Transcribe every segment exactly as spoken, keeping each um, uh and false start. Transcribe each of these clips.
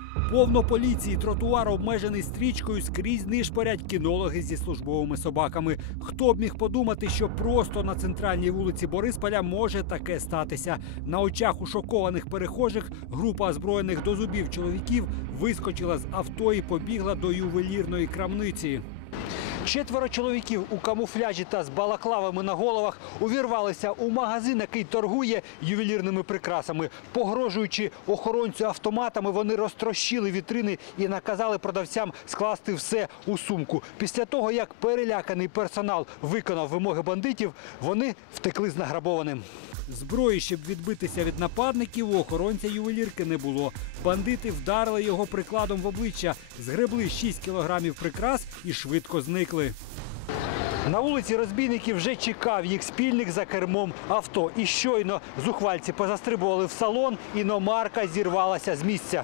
Повно поліції, тротуар обмежений стрічкою, скрізь нишпорять кінологи зі службовими собаками. Хто б міг подумати, що просто на центральній вулиці Борисполя може таке статися. На очах у шокованих перехожих група озброєних до зубів чоловіків вискочила з авто і побігла до ювелірної крамниці. Четверо чоловіків у камуфляжі та з балаклавами на головах увірвалися у магазин, який торгує ювелірними прикрасами. Погрожуючи охоронцю автоматами, вони розтрощили вітрини і наказали продавцям скласти все у сумку. Після того, як переляканий персонал виконав вимоги бандитів, вони втекли з награбованим. Зброї, щоб відбитися від нападників, у охоронця ювелірки не було. Бандити вдарили його прикладом в обличчя, згребли шість кілограмів прикрас і швидко зникли. На вулиці розбійників вже чекав їх спільник за кермом авто. І щойно зухвальці позастрибували в салон, іномарка зірвалася з місця.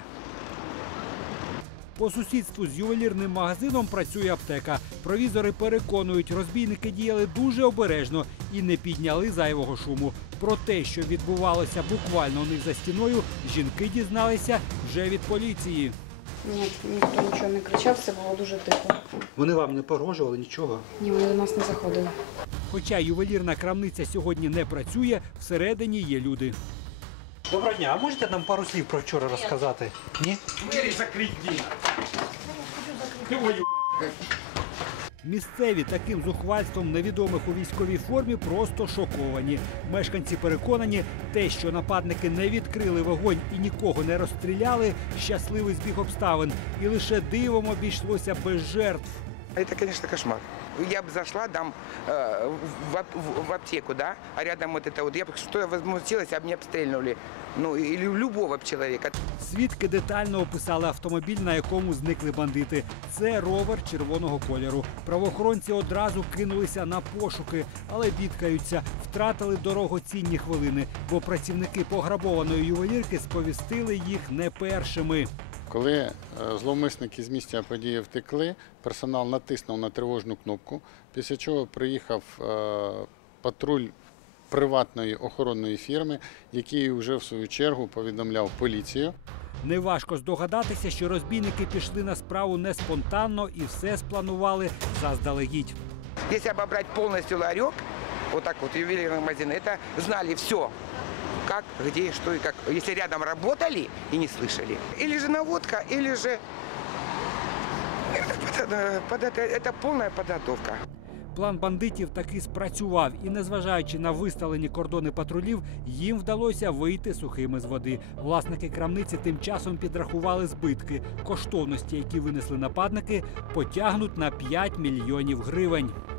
По сусідству з ювелірним магазином працює аптека. Провізори переконують, розбійники діяли дуже обережно і не підняли зайвого шуму. Про те, що відбувалося буквально у них за стіною, жінки дізналися вже від поліції. Ні, ніхто нічого не кричав, все було дуже тихо. Вони вам не погрожували нічого? Ні, вони до нас не заходили. Хоча ювелірна крамниця сьогодні не працює, всередині є люди. Доброго дня, а можете нам пару слів про вчора розказати? Ні? Двері закриті. Місцеві таким зухвальством невідомих у військовій формі просто шоковані. Мешканці переконані, те, що нападники не відкрили вогонь і нікого не розстріляли – щасливий збіг обставин. І лише дивом обійшлося без жертв. Это, конечно, кошмар. Я бы зашла там э, в, в, в аптеку, да, а рядом вот это вот, я бы что я возмутилась, а меня обстрельнули, ну, или любого человека. Свідки детально описали автомобіль, на якому зникли бандити. Це ровер червоного кольору. Правоохоронці одразу кинулися на пошуки, але бідкаються. Втратили дорогоцінні хвилини, бо працівники пограбованої ювелірки сповістили їх не першими. Коли зловмисники з місця події втекли, персонал натиснув на тривожну кнопку, після чого приїхав патруль приватної охоронної фірми, який вже в свою чергу повідомляв поліцію. Неважко здогадатися, що розбійники пішли на справу не спонтанно і все спланували заздалегідь. Если обобрать полностью ларек, вот так вот ювелирный магазин, это знали все. Как, где, что и как. Если рядом работали и не слышали. Или же наводка, или же... Это полная подготовка. План бандитів таки спрацював. І незважаючи на виставлені кордони патрулів, їм вдалося вийти сухими з води. Власники крамниці тим часом підрахували збитки. Коштовності, які винесли нападники, потягнуть на п'ять мільйонів гривень.